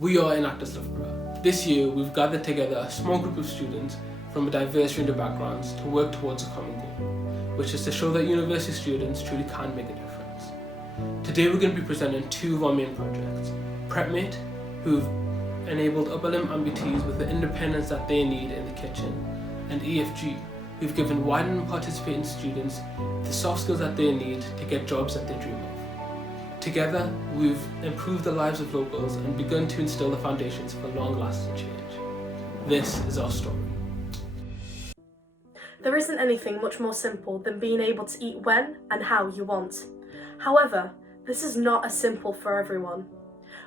We are Enactus Loughborough. This year we've gathered together a small group of students from a diverse range of backgrounds to work towards a common goal, which is to show that university students truly can make a difference. Today we're going to be presenting two of our main projects, PrepMate, who've enabled upper limb amputees with the independence that they need in the kitchen, and EFG, who've given widened and participating students the soft skills that they need to get jobs that they dream of. Together, we've improved the lives of locals and begun to instill the foundations for long-lasting change. This is our story. There isn't anything much more simple than being able to eat when and how you want. However, this is not as simple for everyone.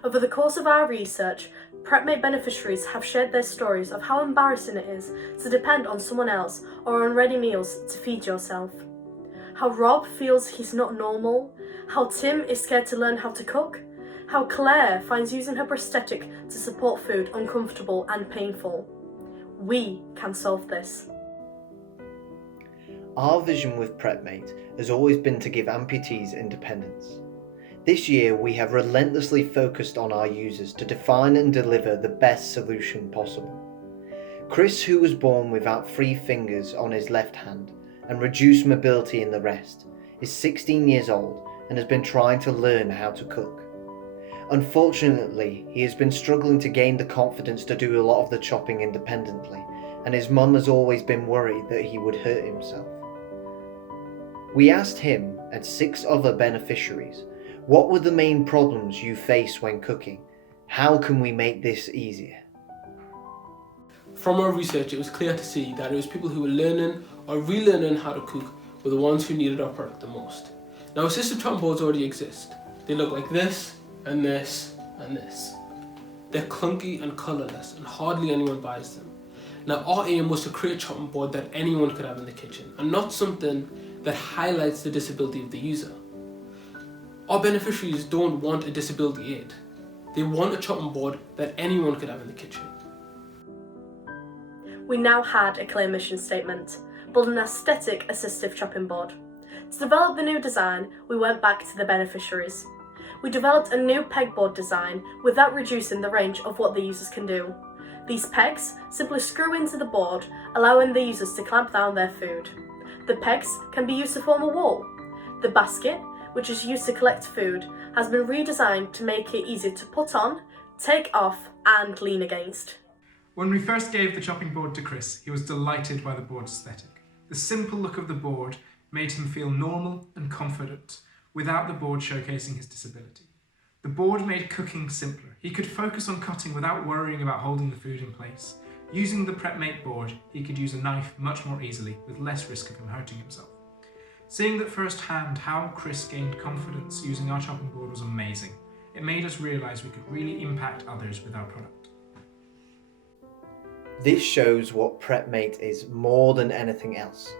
Over the course of our research, PrepMate beneficiaries have shared their stories of how embarrassing it is to depend on someone else or on ready meals to feed yourself. How Rob feels he's not normal, how Tim is scared to learn how to cook, how Claire finds using her prosthetic to support food uncomfortable and painful. We can solve this. Our vision with PrepMate has always been to give amputees independence. This year we have relentlessly focused on our users to define and deliver the best solution possible. Chris, who was born without 3 fingers on his left hand and reduced mobility in the rest, is 16 years old and has been trying to learn how to cook. Unfortunately, he has been struggling to gain the confidence to do a lot of the chopping independently, and his mum has always been worried that he would hurt himself. We asked him and 6 other beneficiaries, what were the main problems you face when cooking? How can we make this easier? From our research, it was clear to see that it was people who were learning or relearning how to cook were the ones who needed our product the most. Now, assistive chopping boards already exist. They look like this, and this, and this. They're clunky and colourless, and hardly anyone buys them. Now, our aim was to create a chopping board that anyone could have in the kitchen, and not something that highlights the disability of the user. Our beneficiaries don't want a disability aid. They want a chopping board that anyone could have in the kitchen. We now had a clear mission statement: build an aesthetic assistive chopping board. To develop the new design, we went back to the beneficiaries. We developed a new pegboard design without reducing the range of what the users can do. These pegs simply screw into the board, allowing the users to clamp down their food. The pegs can be used to form a wall. The basket, which is used to collect food, has been redesigned to make it easier to put on, take off, and lean against. When we first gave the chopping board to Chris, he was delighted by the board's aesthetic. The simple look of the board made him feel normal and confident, without the board showcasing his disability. The board made cooking simpler. He could focus on cutting without worrying about holding the food in place. Using the PrepMate board, he could use a knife much more easily, with less risk of him hurting himself. Seeing that firsthand how Chris gained confidence using our chopping board was amazing. It made us realise we could really impact others with our product. This shows what PrepMate is more than anything else.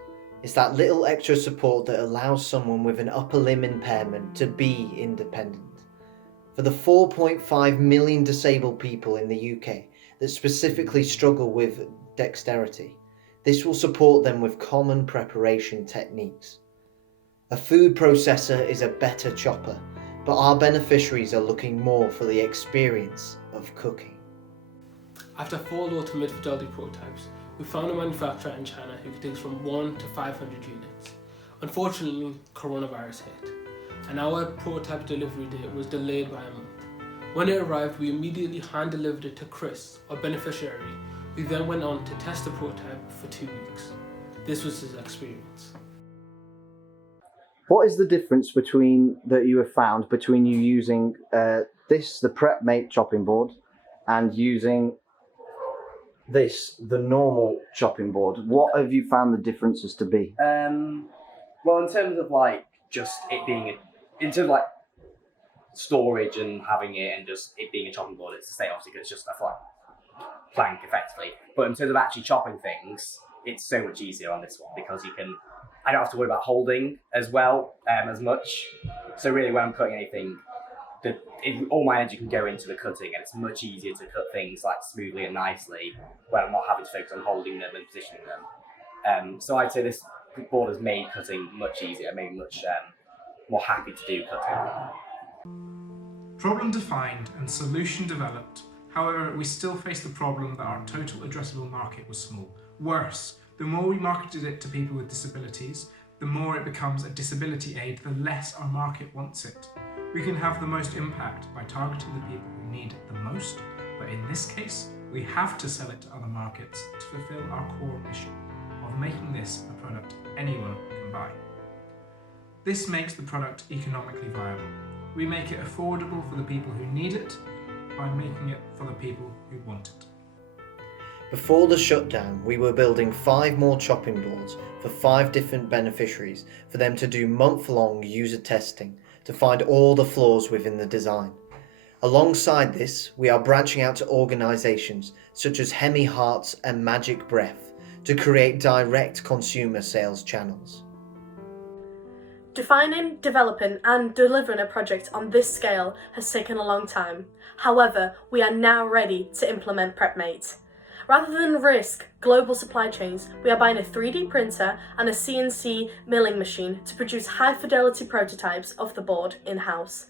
It's that little extra support that allows someone with an upper limb impairment to be independent. For the 4.5 million disabled people in the UK that specifically struggle with dexterity, this will support them with common preparation techniques. A food processor is a better chopper, but our beneficiaries are looking more for the experience of cooking. After 4 low to mid-fidelity prototypes, we found a manufacturer in China who could take us from 1 to 500 units. Unfortunately, coronavirus hit, and our prototype delivery date was delayed by a month. When it arrived, we immediately hand-delivered it to Chris, our beneficiary, who then went on to test the prototype for 2 weeks. This was his experience. What is the difference that you have found between you using the PrepMate chopping board and using the normal chopping board? What have you found the differences to be? Well, in terms of just it being in terms of storage and having it and just it being a chopping board, it's the same obviously because it's just a flat plank effectively. But in terms of actually chopping things, it's so much easier on this one because I don't have to worry about holding as well as much. So really, when I'm cutting anything, all my energy can go into the cutting, and it's much easier to cut things smoothly and nicely when I'm not having to focus on holding them and positioning them. So I'd say this board has made cutting much easier, made me much more happy to do cutting. Problem defined and solution developed However, we still face the problem that our total addressable market was small. Worse, the more we marketed it to people with disabilities, the more it becomes a disability aid, the less our market wants it. We can have the most impact by targeting the people who need it the most, but in this case, we have to sell it to other markets to fulfill our core mission of making this a product anyone can buy. This makes the product economically viable. We make it affordable for the people who need it by making it for the people who want it. Before the shutdown, we were building 5 more chopping boards for 5 different beneficiaries for them to do month-long user testing to find all the flaws within the design. Alongside this, we are branching out to organisations such as Hemi Hearts and Magic Breath to create direct consumer sales channels. Defining, developing and delivering a project on this scale has taken a long time. However, we are now ready to implement PrepMate. Rather than risk global supply chains, we are buying a 3D printer and a CNC milling machine to produce high-fidelity prototypes of the board in-house.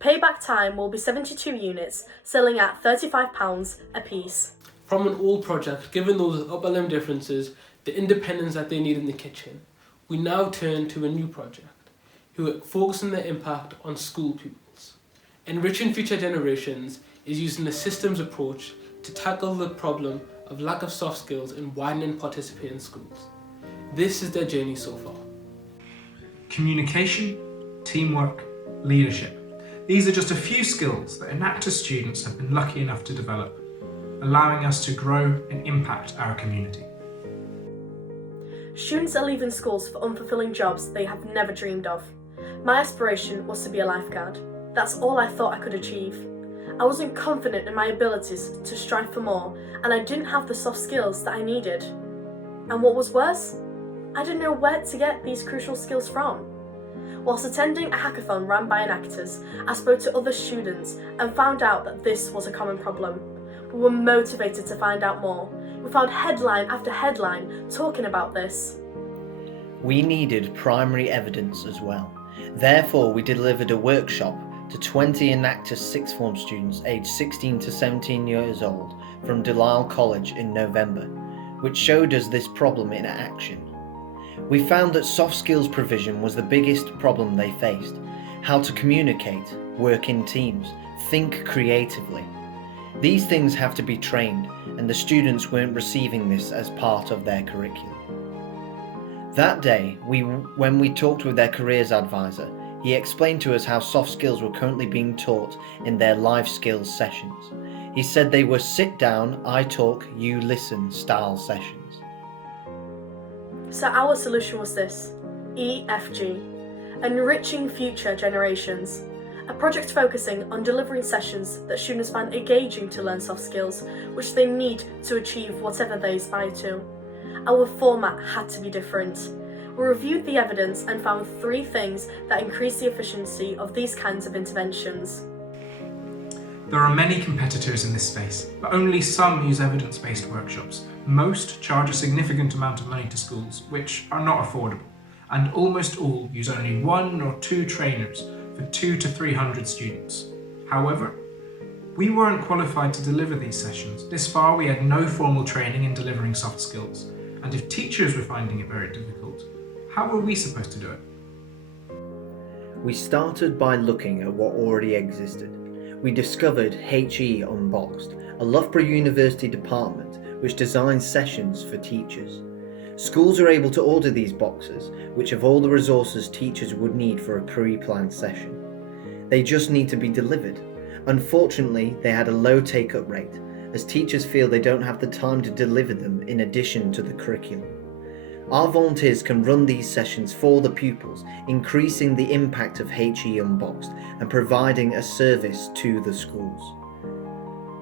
Payback time will be 72 units, selling at £35 a piece. From an old project, given those upper limb differences, the independence that they need in the kitchen, we now turn to a new project, who are focusing their impact on school pupils. Enriching future generations is using a systems approach to tackle the problem of lack of soft skills in widening participation in schools. This is their journey so far. Communication, teamwork, leadership. These are just a few skills that Enactus students have been lucky enough to develop, allowing us to grow and impact our community. Students are leaving schools for unfulfilling jobs they have never dreamed of. My aspiration was to be a lifeguard. That's all I thought I could achieve. I wasn't confident in my abilities to strive for more, and I didn't have the soft skills that I needed. And what was worse, I didn't know where to get these crucial skills from. Whilst attending a hackathon run by Enactus, I spoke to other students and found out that this was a common problem. We were motivated to find out more. We found headline after headline talking about this. We needed primary evidence as well. Therefore, we delivered a workshop to 20 Enactus sixth form students aged 16 to 17 years old from Delisle College in November, which showed us this problem in action. We found that soft skills provision was the biggest problem they faced. How to communicate, work in teams, think creatively. These things have to be trained, and the students weren't receiving this as part of their curriculum. That day, when we talked with their careers advisor, he explained to us how soft skills were currently being taught in their life skills sessions. He said they were sit down, I talk, you listen style sessions. So our solution was this, EFG, Enriching Future Generations, a project focusing on delivering sessions that students find engaging to learn soft skills, which they need to achieve whatever they aspire to. Our format had to be different. We reviewed the evidence and found 3 things that increase the efficiency of these kinds of interventions. There are many competitors in this space, but only some use evidence-based workshops. Most charge a significant amount of money to schools, which are not affordable, and almost all use only 1 or 2 trainers for 200 to 300 students. However, we weren't qualified to deliver these sessions. This far, we had no formal training in delivering soft skills, and if teachers were finding it very difficult, how were we supposed to do it? We started by looking at what already existed. We discovered HE Unboxed, a Loughborough University department which designs sessions for teachers. Schools are able to order these boxes, which have all the resources teachers would need for a pre-planned session. They just need to be delivered. Unfortunately, they had a low take-up rate, as teachers feel they don't have the time to deliver them in addition to the curriculum. Our volunteers can run these sessions for the pupils, increasing the impact of HE Unboxed and providing a service to the schools.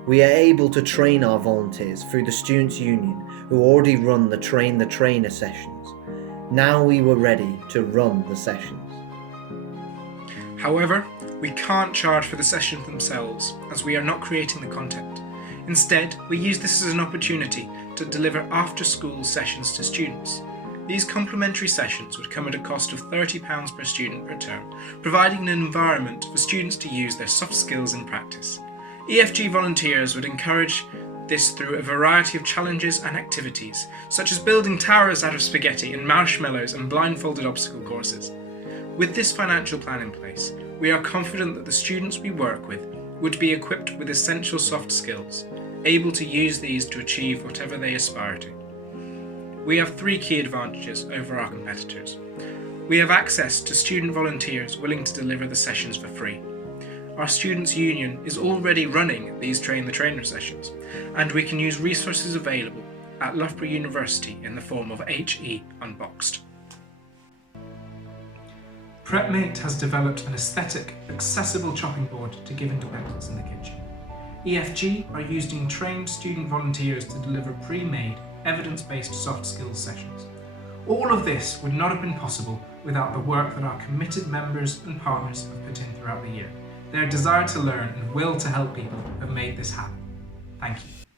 We are able to train our volunteers through the Students' Union, who already run the Train the Trainer sessions. Now we were ready to run the sessions. However, we can't charge for the sessions themselves, as we are not creating the content. Instead, we use this as an opportunity to deliver after-school sessions to students. These complimentary sessions would come at a cost of £30 per student per term, providing an environment for students to use their soft skills in practice. EFG volunteers would encourage this through a variety of challenges and activities, such as building towers out of spaghetti and marshmallows and blindfolded obstacle courses. With this financial plan in place, we are confident that the students we work with would be equipped with essential soft skills, able to use these to achieve whatever they aspire to. We have 3 key advantages over our competitors. We have access to student volunteers willing to deliver the sessions for free. Our Students' Union is already running these Train the Trainer sessions, and we can use resources available at Loughborough University in the form of HE Unboxed. PrepMate has developed an aesthetic, accessible chopping board to give independence in the kitchen. EFG are using trained student volunteers to deliver pre-made, evidence-based soft skills sessions. All of this would not have been possible without the work that our committed members and partners have put in throughout the year. Their desire to learn and will to help people have made this happen. Thank you.